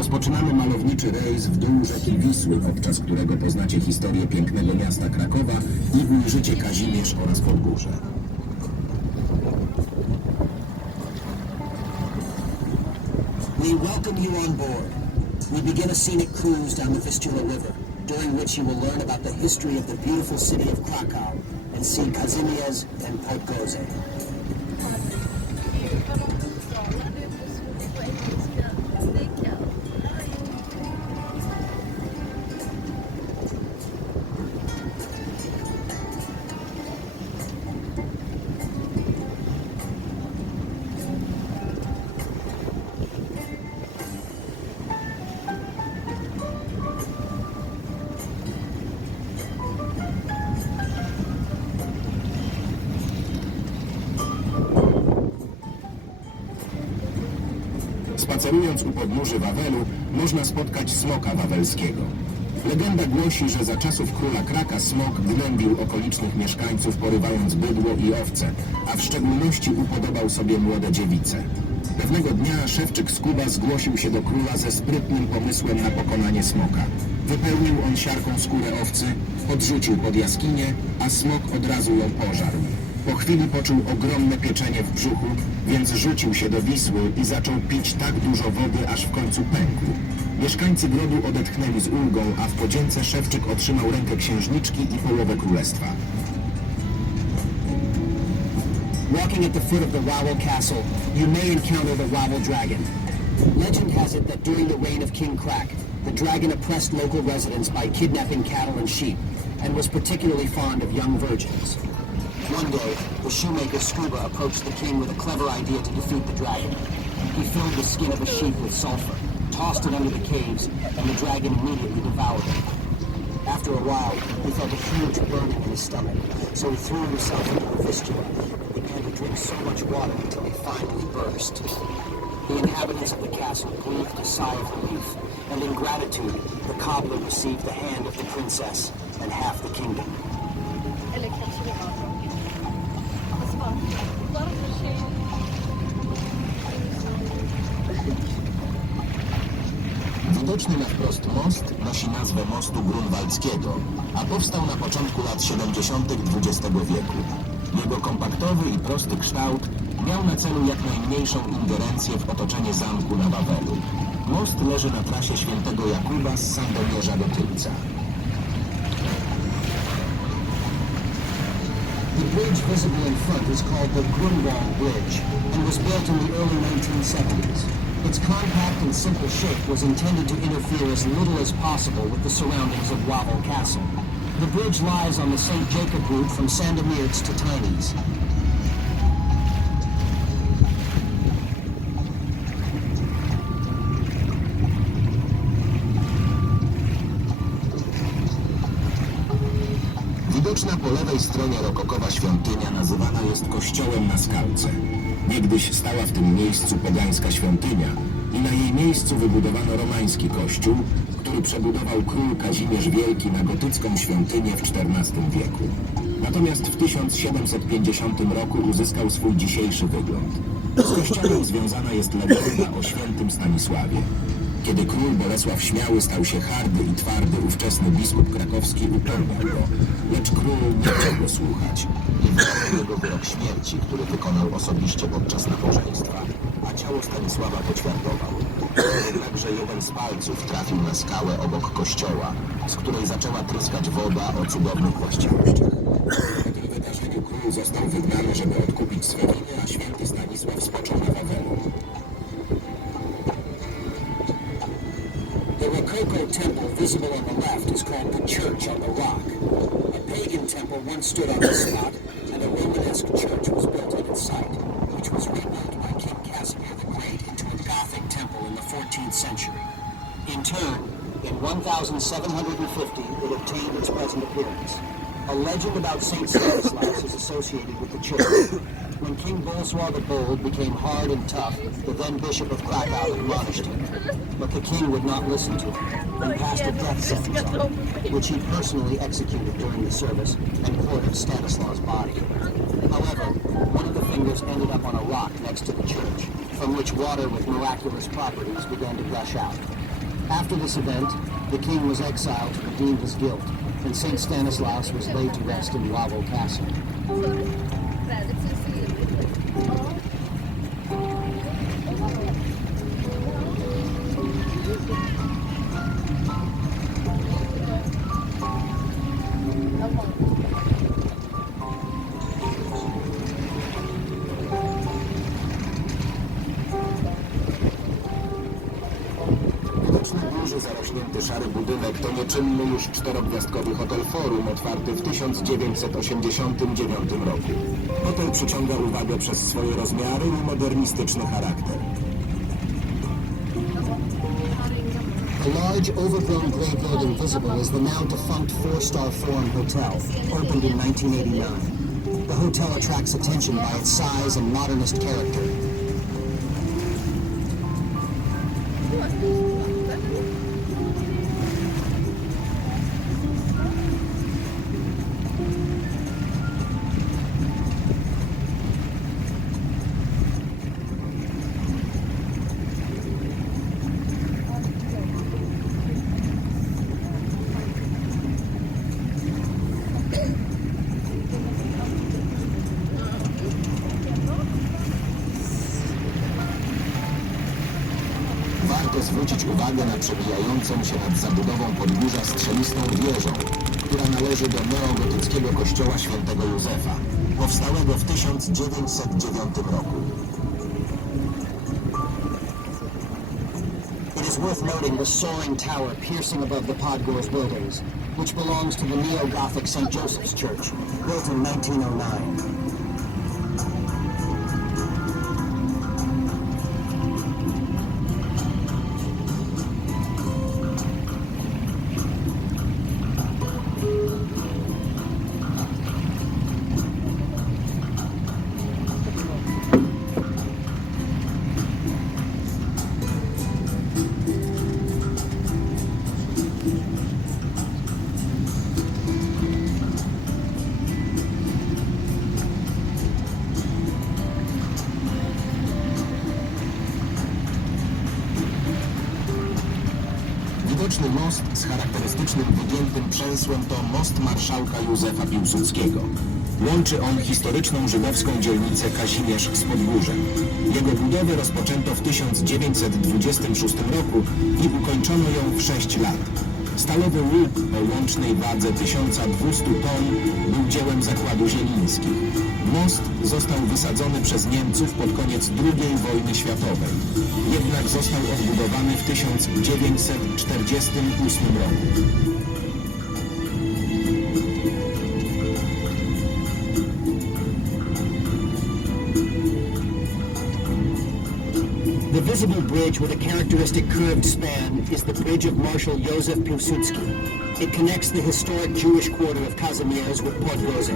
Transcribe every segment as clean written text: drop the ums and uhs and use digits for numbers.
Rozpoczynamy malowniczy rejs w dół rzeki Wisły, podczas którego poznacie historię pięknego miasta Krakowa i ujrzycie Kazimierz oraz Podgórze. We welcome you on board. We begin a scenic cruise down the Vistula River, during which you will learn about the history of the beautiful city of Krakow and see Kazimierz and Podgórze. Spacerując u podnóży Wawelu, można spotkać smoka wawelskiego. Legenda głosi, że za czasów króla Kraka smok gnębił okolicznych mieszkańców, porywając bydło i owce, a w szczególności upodobał sobie młode dziewice. Pewnego dnia szewczyk Skuba zgłosił się do króla ze sprytnym pomysłem na pokonanie smoka. Wypełnił on siarką skórę owcy, podrzucił pod jaskinię, a smok od razu ją pożarł. Po chwili poczuł ogromne pieczenie w brzuchu, więc rzucił się do Wisły i zaczął pić tak dużo wody, aż w końcu pękł. Mieszkańcy grodu odetchnęli z ulgą, a w podzięce szewczyk otrzymał rękę księżniczki i połowę królestwa. Walking at the foot of the Wawel Castle, you may encounter the Wawel Dragon. Legend has it that during the reign of King Krak, the dragon oppressed local residents by kidnapping cattle and sheep, and was particularly fond of young virgins. One day, the shoemaker Scuba approached the king with a clever idea to defeat the dragon. He filled the skin of a sheep with sulfur, tossed it under the caves, and the dragon immediately devoured it. After a while, he felt a huge burning in his stomach, so he threw himself into the Vistula and began to drink so much water until he finally burst. The inhabitants of the castle breathed a sigh of relief, and in gratitude, the cobbler received the hand of the princess and half the kingdom. Widoczny na wprost most nosi nazwę mostu grunwaldzkiego, a powstał na początku lat 70. XX wieku. Jego kompaktowy i prosty kształt miał na celu jak najmniejszą ingerencję w otoczenie zamku na Wawelu. Most leży na trasie Świętego Jakuba z Sandomierza do Tylca. The bridge visible in front is called the Grunwald Bridge and was built in the early 1970s. Its compact and simple shape was intended to interfere as little as possible with the surroundings of Wawel Castle. The bridge lies on the St. Jacob route from Sandomierz to Tynes. Widoczna po lewej stronie rokokowa świątynia nazywana jest kościołem na skałce. Niegdyś stała w tym miejscu pogańska świątynia i na jej miejscu wybudowano romański kościół, który przebudował król Kazimierz Wielki na gotycką świątynię w XIV wieku. Natomiast w 1750 roku uzyskał swój dzisiejszy wygląd. Z kościołem związana jest legenda o świętym Stanisławie. Kiedy król Bolesław Śmiały stał się hardy i twardy, ówczesny biskup krakowski upełniał go, lecz król nie chciał go słuchać. I wydał jego wyrok śmierci, który wykonał osobiście podczas nabożeństwa, a ciało Stanisława poćwiartował. Jednakże jeden z palców trafił na skałę obok kościoła, z której zaczęła tryskać woda o cudownych właściwościach. Po tym wydarzeniu król został wygnany, żeby odkupić swe winy, a święty Stanisław spoczął na Wawelu. The Rococo temple visible on the left is called the Church on the Rock. A pagan temple once stood on this spot, and a Romanesque church was built on its site, which was rebuilt by King Casimir the Great into a Gothic temple in the 14th century. In turn, in 1750, it obtained its present appearance. A legend about St. Stanislaus is associated with the church. When King Bolesław the Bold became hard and tough, the then Bishop of Krakow admonished him. But the king would not listen to him and passed a death sentence on him, which he personally executed during the service and quartered Stanislaus' body. However, one of the fingers ended up on a rock next to the church. from which water with miraculous properties began to gush out. After this event, the king was exiled to redeem his guilt, and St. Stanislaus was laid to rest in Wawel Castle. Widoczny duży, zarośnięty szary budynek to nieczynny już czterogwiazdkowy hotel Forum otwarty w 1989 roku. Hotel przyciąga uwagę przez swoje rozmiary i modernistyczny charakter. A large, overgrown gray building visible is the now defunct four-star Forum Hotel, opened in 1989. The hotel attracts attention by its size and modernist character. Warto zwrócić uwagę na przebijającą się nad zabudową podgórza strzelistą wieżą, która należy do neogotyckiego kościoła świętego Józefa, powstałego w 1909 roku. It is worth noting the soaring tower piercing above the Podgor's buildings, which belongs to the neo-Gothic St. Joseph's Church, built in 1909. Widoczny most z charakterystycznym wygiętym przęsłem to most marszałka Józefa Piłsudskiego. Łączy on historyczną żydowską dzielnicę Kazimierz z Podgórzem. Jego budowę rozpoczęto w 1926 roku i ukończono ją w 6 lat. Stalowy łuk o łącznej wadze 1200 ton był dziełem zakładu Zielińskich. Most został wysadzony przez Niemców pod koniec II wojny światowej. Jednak został odbudowany w 1948 roku. The visible bridge with a characteristic curved span is the Bridge of Marshal Józef Piłsudski. It connects the historic Jewish quarter of Kazimierz with Podgórze.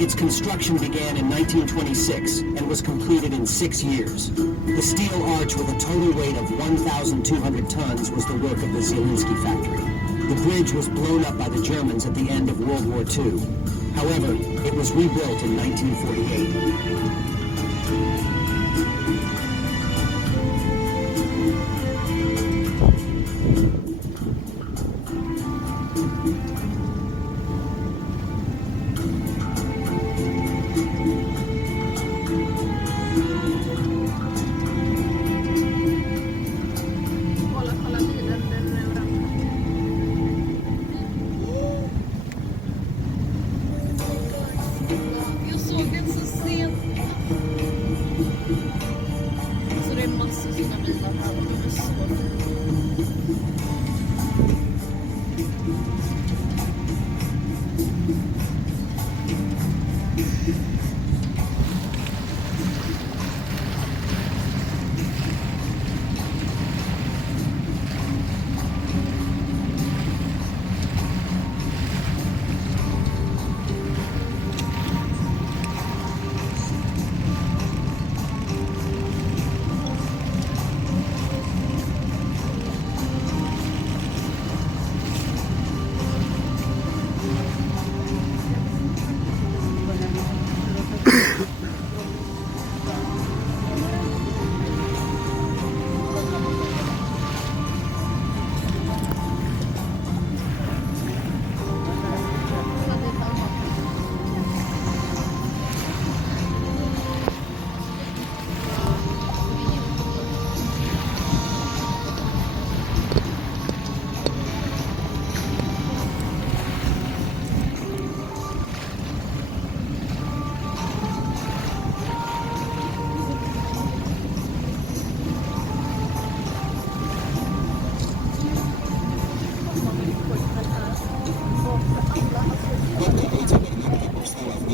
Its construction began in 1926 and was completed in 6 years. The steel arch with a total weight of 1,200 tons was the work of the Zielinski factory. The bridge was blown up by the Germans at the end of World War II. However, it was rebuilt in 1948.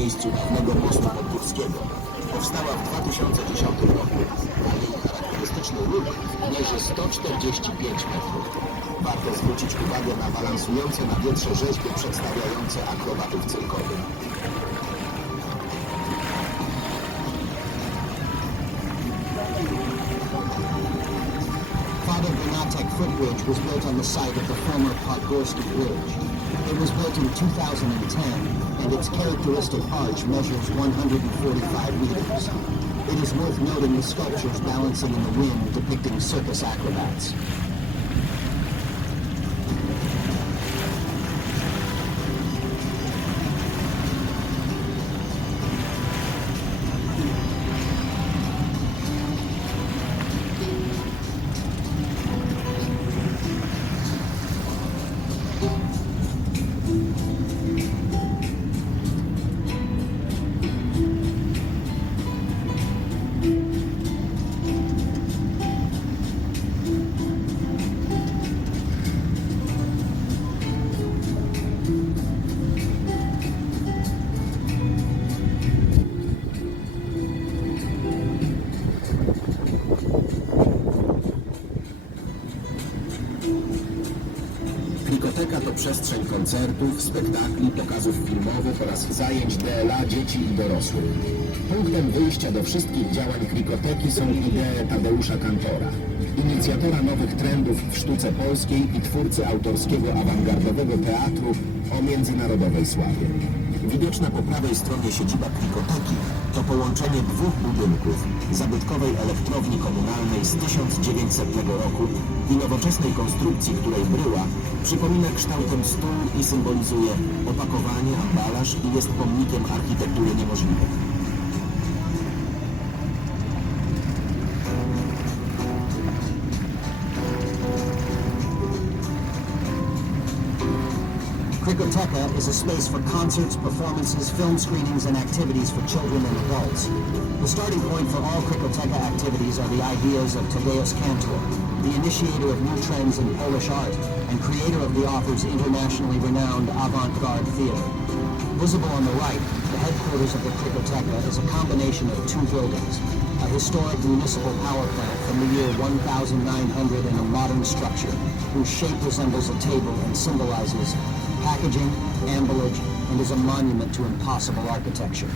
miejscu dawnego mostu podgórskiego. Powstała w 2010 roku, a jej charakterystyczny ruch mierzy 145 metrów. Warto zwrócić uwagę na balansujące na wietrze rzeźby przedstawiające akrobatów cyrkowych. Father Bernatek footbridge was built on the site of the former Podgorski Bridge. It was built in 2010, and its characteristic arch measures 145 meters. It is worth noting the sculptures balancing in the wind depicting circus acrobats. Krikoteka to przestrzeń koncertów, spektakli, pokazów filmowych oraz zajęć DLA dzieci i dorosłych. Punktem wyjścia do wszystkich działań Krikoteki są idee Tadeusza Kantora, inicjatora nowych trendów w sztuce polskiej i twórcy autorskiego awangardowego teatru o międzynarodowej sławie. Widoczna po prawej stronie siedziba Krikoteki to połączenie dwóch budynków, zabytkowej elektrowni komunalnej z 1900 roku i nowoczesnej konstrukcji, której bryła przypomina kształtem stół i symbolizuje opakowanie, ambalaż i jest pomnikiem architektury niemożliwej. Krikoteka is a space for concerts, performances, film screenings, and activities for children and adults. The starting point for all Krikoteka activities are the ideas of Tadeusz Kantor, the initiator of new trends in Polish art and creator of the author's internationally renowned avant-garde theater. Visible on the right, the headquarters of the Krikoteka is a combination of two buildings, a historic municipal power plant from the year 1900 and a modern structure whose shape resembles a table and symbolizes packaging, ambalage, and is a monument to impossible architecture.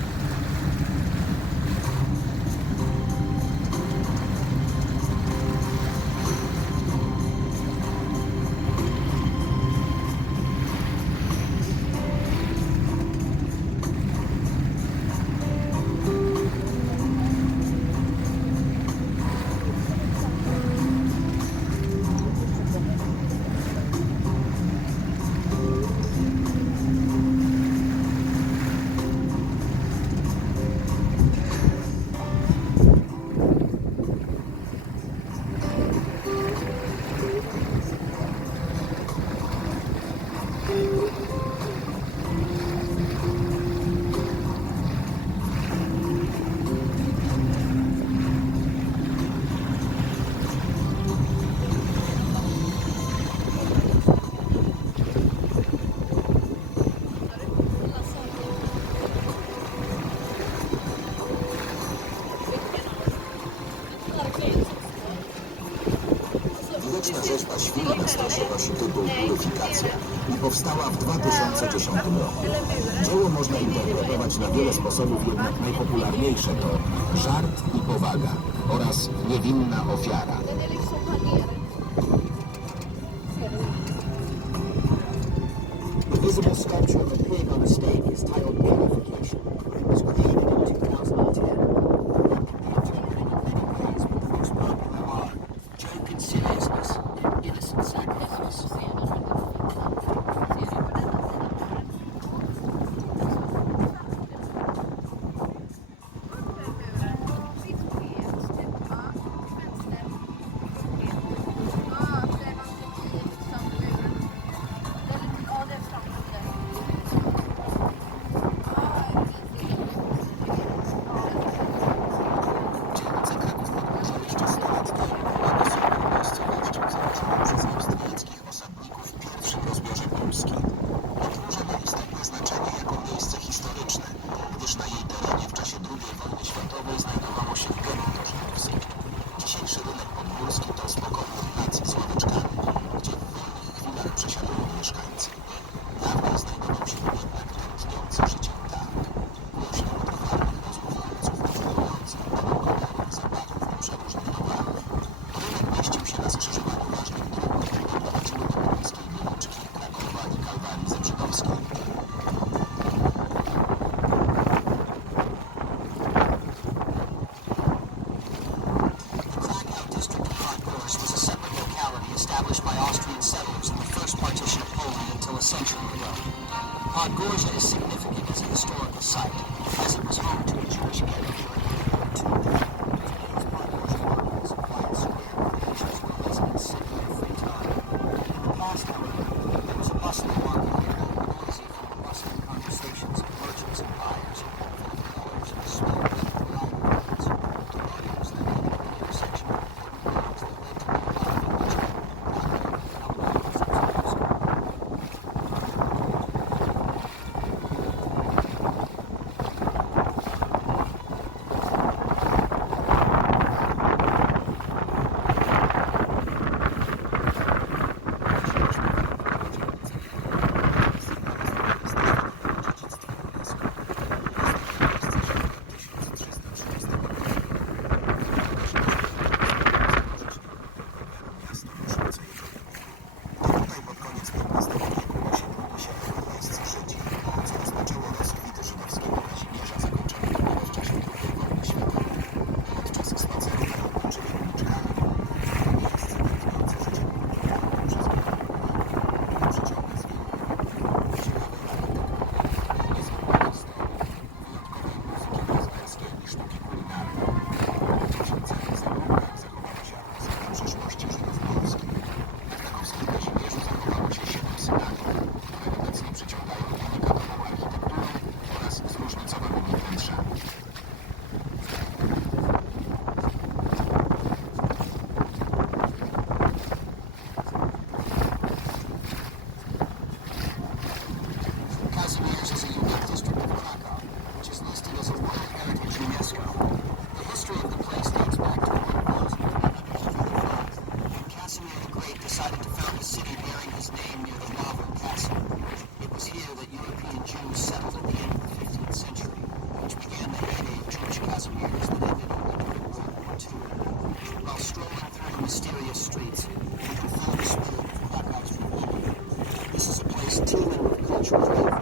Widoczna rzeźba świni na stosie nosi tytuł Puryfikacja i powstała w 2010 roku. Dzieło można interpretować na wiele sposobów, jednak najpopularniejsze to żart i powaga oraz niewinna ofiara. The visible sculpture of the pig on the stake is titled Purification. It was created in 2010. Joke and seriousness, and innocent sacrifice. century ago. Podgorze is significant as a historical site, as it was home to a Jewish ghetto during World War II. Today's Podgorze Market is a quiet square where residents sit in their free time. In the past, however, there was a bustling market here, noisy from the bustling conversations of merchants and buyers, full of colors and smoke and variety of goods. Audios that led to the intersection of important roads that led to nearby village, Kazimierz is a unique district of Krakow, which is listed as a World Heritage UNESCO. The history of the place dates back to 1335, when Casimir the Great decided to found a city bearing his name near the Wawel Castle. It was here that European Jews settled at the end of the 15th century, which began the heyday of Jewish Kazimirs that ended only during World War II. While strolling through the mysterious streets, you can feel the spirit of Krakow's revolt. This is a place teeming with cultural life,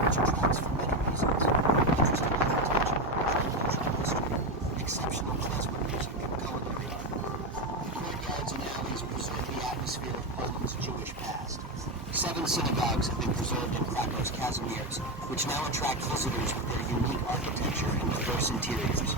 which attracts for many reasons. Interesting architecture, cultural history, exceptional klezmer music, and culinary art. The courtyards and alleys preserve the atmosphere of Poland's Jewish past. 7 synagogues have been preserved in Krakow's Kazimierz, which now attract visitors with their unique architecture and diverse interiors.